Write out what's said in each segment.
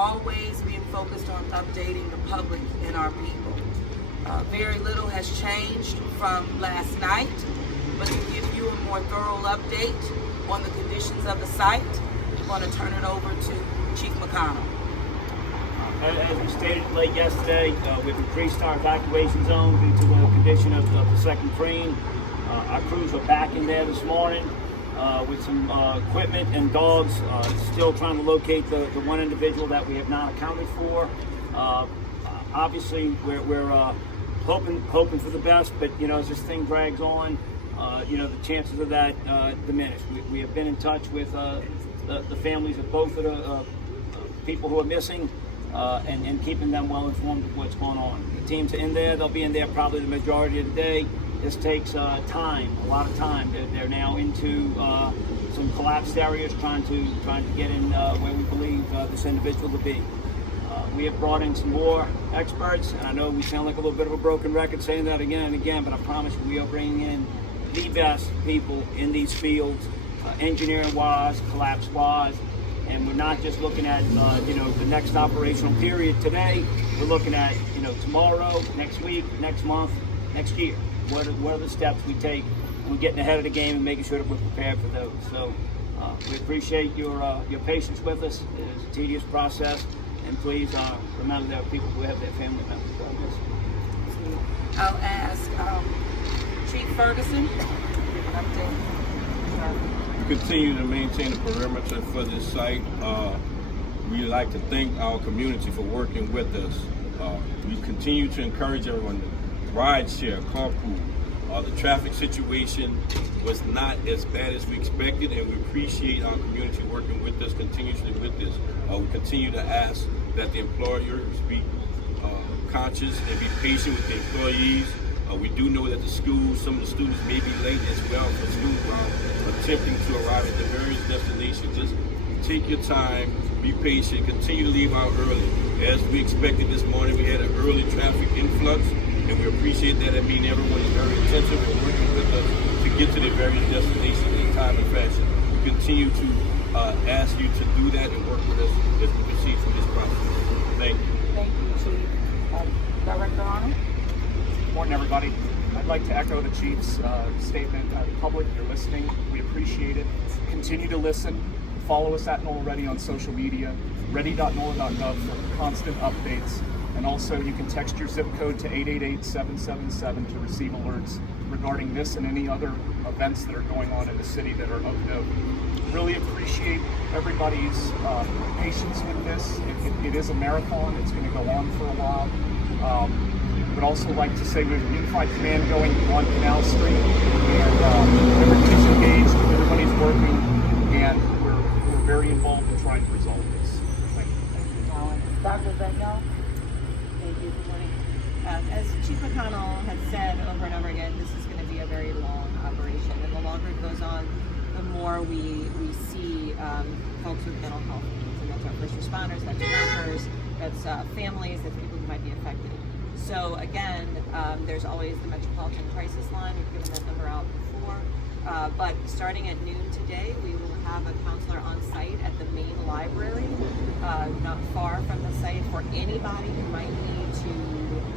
Always being focused on updating the public and our people. Very little has changed from last night, but to give you a more thorough update on the conditions of the site, I'm going to turn it over to Chief McConnell. As we stated late yesterday, we've increased our evacuation zone due to the condition of the second crane. Our crews are back in there this morning with some equipment and dogs, still trying to locate the one individual that we have not accounted for. Obviously, we're hoping for the best, but as this thing drags on, the chances of that diminish. We have been in touch with the families of both of the people who are missing. And keeping them well informed of what's going on. The teams are in there. They'll be in there probably the majority of the day. This takes time, a lot of time. They're now into some collapsed areas, trying to get in where we believe this individual to be. We have brought in some more experts, and I know we sound like a little bit of a broken record saying that again and again, but I promise you we are bringing in the best people in these fields, engineering-wise, collapse-wise. And we're not just looking at, the next operational period today. We're looking at, tomorrow, next week, next month, next year. What are the steps we take? And we're getting ahead of the game and making sure that we're prepared for those. So we appreciate your patience with us. It is a tedious process. And please remember there are people who have their family members on this. I'll ask Chief Ferguson. Update. Continue to maintain the perimeter for this site. We'd like to thank our community for working with us. We continue to encourage everyone to ride share, carpool. The traffic situation was not as bad as we expected, and we appreciate our community working with us, continuously with this. We continue to ask that the employers be conscious and be patient with the employees. We do know that some of the students may be late as well for school while attempting to arrive at the various destinations. Just take your time, be patient, continue to leave out early. As we expected this morning, we had an early traffic influx, and we appreciate that. I mean, everyone is very attentive and working with us to get to the various destinations in time and fashion. We continue to ask you to do that and work with us as we proceed through this process. Thank you. Thank you, Chief. Director Arnold? Good morning, everybody. I'd like to echo the Chief's statement. The public, you're listening. We appreciate it. Continue to listen. Follow us at NOLA Ready on social media, ready.nola.gov for constant updates. And also, you can text your zip code to 888-777 to receive alerts regarding this and any other events that are going on in the city that are of note. Really appreciate everybody's patience with this. It is a marathon. It's going to go on for a while. Would also like to say we have a unified command going on Canal Street, and everybody's engaged, everybody's working, and we're very involved in trying to resolve this. Thank you. Thank you, Dr. Zenyo? Thank you. Good morning. As Chief McConnell has said over and over again, this is going to be a very long operation, and the longer it goes on, the more we see folks with mental health needs, and that's our first responders, that's workers, that's families, that's people who might be affected. So again, there's always the Metropolitan Crisis Line. We've given that number out before. But starting at noon today, we will have a counselor on site at the main library, not far from the site, for anybody who might need to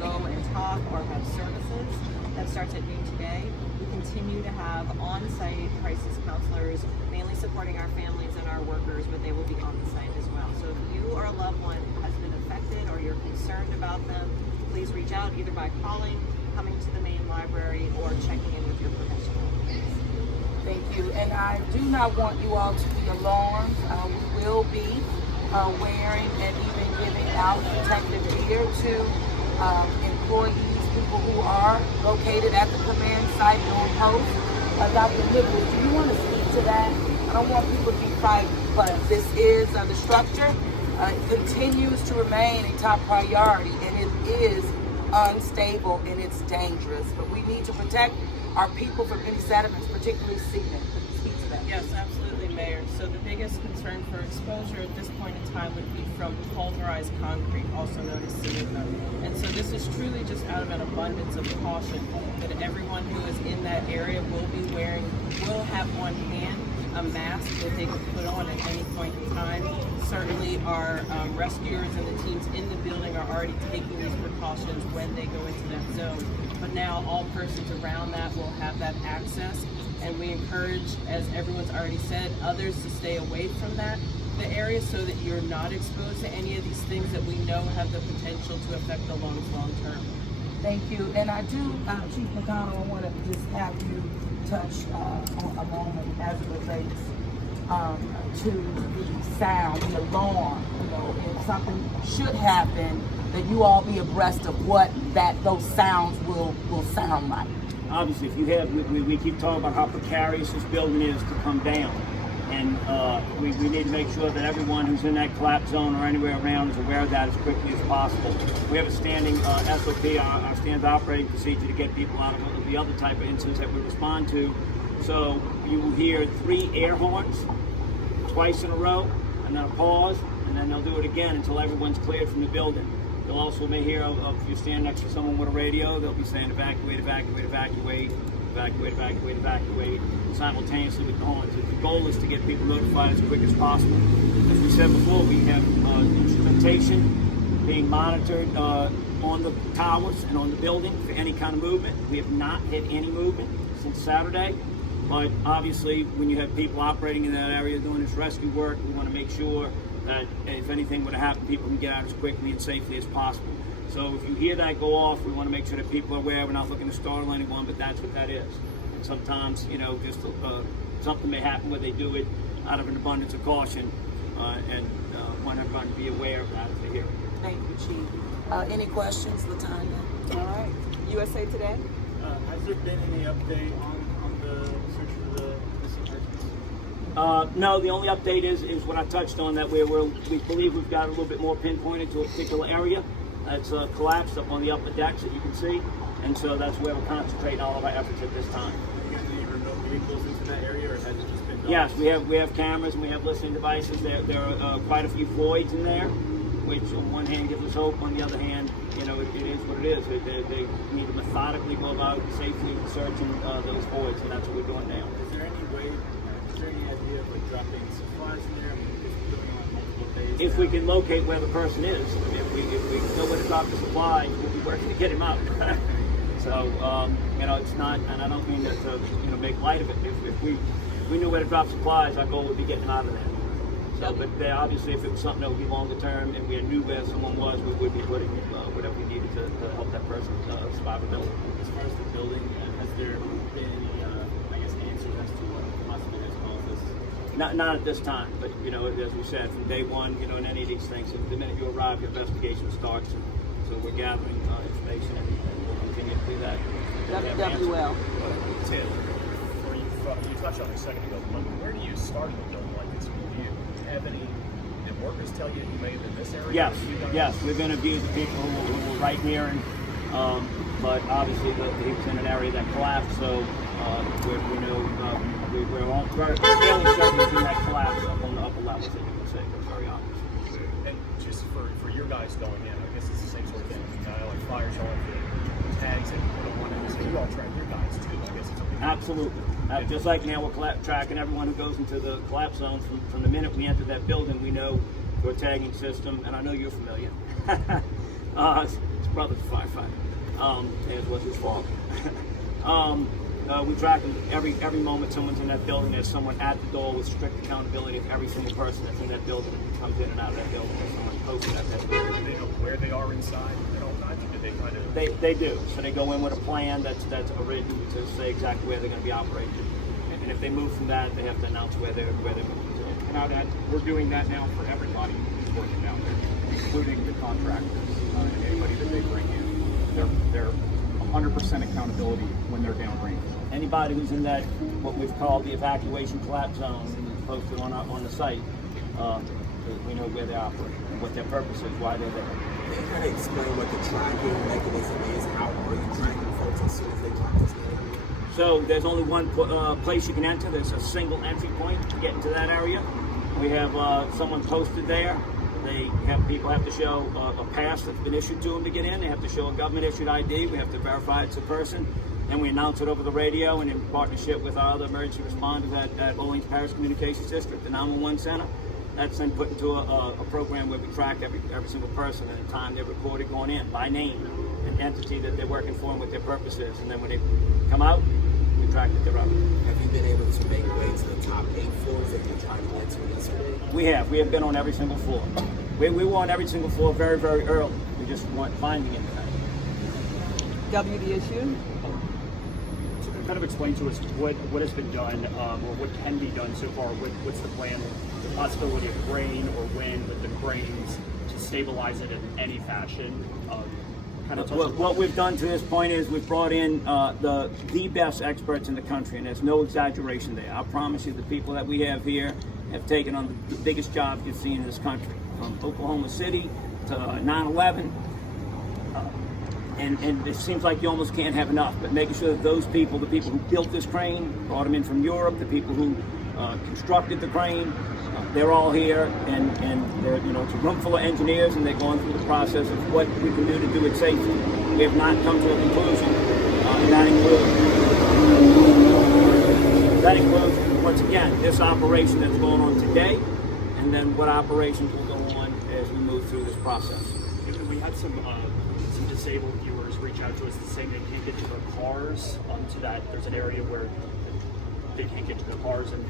go and talk or have services. That starts at noon today. We continue to have on-site crisis counselors, mainly supporting our families and our workers, but they will be on the site as well. So if you or a loved one has been affected or you're concerned about them, please reach out either by calling, coming to the main library, or checking in with your professional. Thank you. And I do not want you all to be alarmed. We will be wearing and even giving out protective gear to employees, people who are located at the command site on post. Dr. Nichols, do you want to speak to that? I don't want people to be frightened, but this is Understructure. It continues to remain a top priority, and it is unstable and it's dangerous. But we need to protect our people from any sediments, particularly cement. Speak to that. Yes, absolutely, Mayor. So the biggest concern for exposure at this point in time would be from pulverized concrete, also known as cement. And so this is truly just out of an abundance of caution that everyone who is in that area will have on hand a mask that they can put on at any point in time. Certainly our rescuers and the teams in the building are already taking these precautions when they go into that zone. But now all persons around that will have that access, and we encourage, as everyone's already said, others to stay away from the area so that you're not exposed to any of these things that we know have the potential to affect the lungs long term. Thank you. And I do, Chief McConnell, I want to just have you touch on a moment as it relates to the sound, the alarm. You know, if something should happen, that you all be abreast of what those sounds will sound like. Obviously, if you have, we keep talking about how precarious this building is to come down. And we need to make sure that everyone who's in that collapse zone or anywhere around is aware of that as quickly as possible. We have a standing SOP, our standard operating procedure to get people out of the other type of incidents that we respond to. So you will hear 3 air horns twice in a row, and then a pause, and then they'll do it again until everyone's cleared from the building. You'll also may hear, if you stand next to someone with a radio, they'll be saying evacuate, evacuate, evacuate, evacuate, evacuate, evacuate, simultaneously with the horns. The goal is to get people notified as quick as possible. As we said before, we have instrumentation being monitored on the towers and on the building for any kind of movement. We have not hit any movement since Saturday, but obviously when you have people operating in that area doing this rescue work, we want to make sure that if anything were to happen, people can get out as quickly and safely as possible. So if you hear that go off, we want to make sure that people are aware. We're not looking to startle anyone, but that's what that is. And sometimes, you know, just something may happen where they do it out of an abundance of caution, and want everyone to be aware of that if they hear it. Thank you, Chief. Any questions, LaTanya? All right. USA Today. Has there been any update on the search for the missing persons? No, the only update is what I touched on, that we believe we've got a little bit more pinpointed to a particular area that's collapsed up on the upper decks, as you can see, and so that's where we're concentrating all of our efforts at this time. Have you got any remote vehicles into that area, or has it just been dogs? Yes, we have cameras and we have listening devices. There are quite a few voids in there, which on one hand gives us hope, on the other hand, you know, it is what it is. They need to methodically go about safely searching those voids, and that's what we're doing now. Is there any idea of like dropping supplies in there? I mean, if it's going on multiple days. If we can locate where the person is, if we know where to drop the supply, we'll be working to get him out. So, you know, it's not, and I don't mean that to, you know, make light of it. If we knew where to drop supplies, our goal would be getting out of there. So, but obviously, if it was something that would be longer term and we knew where someone was, we would be putting whatever we needed to help that person survive a building. As far as the building, has there been any, I guess, answers as to what possibly has caused this? Not at this time, but you know, as we said, from day one, you know, in any of these things, the minute you arrive, your investigation starts. And so we're gathering information, and we'll continue to do that. WWL. Tim, you touched on it a second ago, but where do you start in the building like this? Do you have any, did workers tell you you may have been this area? Yes, we've interviewed the people who were right here, and but obviously he was in an area that collapsed, so we know we're all fairly certain he's in that collapse up on the upper levels, as you can see. That's very obvious. And just for your guys going in, I guess it's the same sort of thing. Like fires on the tags and one end, so you all track your guys too. I guess it's a big Absolutely. Just like now we're tracking everyone who goes into the collapse zone from the minute we enter that building. We know through a tagging system, and I know you're familiar. His brother's a firefighter, as was his father. We track them every moment someone's in that building. There's someone at the door with strict accountability of every single person that's in that building and comes in and out of that building. There's someone posted at that building. Do they know where they are inside at all times, or do they kind of? They do. So they go in with a plan that's written to say exactly where they're going to be operating. And if they move from that, they have to announce where they're moving to. And now that we're doing that now for everybody who's working down there, including the contractors and anybody that they bring in, they're 100% accountability when they're downrange. Anybody who's in that, what we've called the evacuation collapse zone, is posted on the site, we know where they operate and what their purpose is, why they're there. Can you kind of explain what the tracking mechanism is? How are you tracking folks as soon as they come to stand? So there's only one place you can enter. There's a single entry point to get into that area. We have someone posted there. People have to show a pass that's been issued to them to get in. They have to show a government issued ID. We have to verify it's a person. and we announce it over the radio, and in partnership with our other emergency responders at Orleans Parish Communications District, the 911 Center. That's then put into a program where we track every single person and the time they're recorded going in by name and entity that they're working for and what their purpose is. And then when they come out, we track that they're out. Have you been able to make way to the top 8 floors that you tried to get to yesterday? We have been on every single floor. We were on every single floor very, very early. We just weren't finding anything. W, the issue? So kind of explain to us what has been done or what can be done so far. What's the plan? The possibility of rain or wind with the cranes to stabilize it in any fashion. What we've done to this point is we've brought in the best experts in the country, and there's no exaggeration there. I promise you, the people that we have here have taken on the biggest jobs you've seen in this country, from Oklahoma City to 9/11. And it seems like you almost can't have enough, but making sure that those people, the people who built this crane, brought them in from Europe, the people who constructed the crane, they're all here, and they're, it's a room full of engineers, and they're going through the process of what we can do to do it safely. We have not come to a conclusion, and that includes, once again, this operation that's going on today, and then what operations will go on as we move through this process. We had some disabled viewers reach out to us saying they can't get to their cars, to that there's an area where they can't get to their cars, and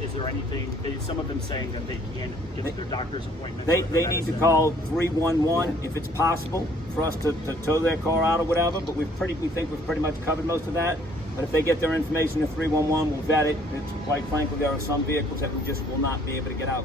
is there anything, some of them saying that they can't get to their doctor's appointments? They need to call 311 if it's possible for us to tow their car out or whatever, but we think we've pretty much covered most of that. But if they get their information to 311, we'll vet it. Quite frankly, there are some vehicles that we just will not be able to get out.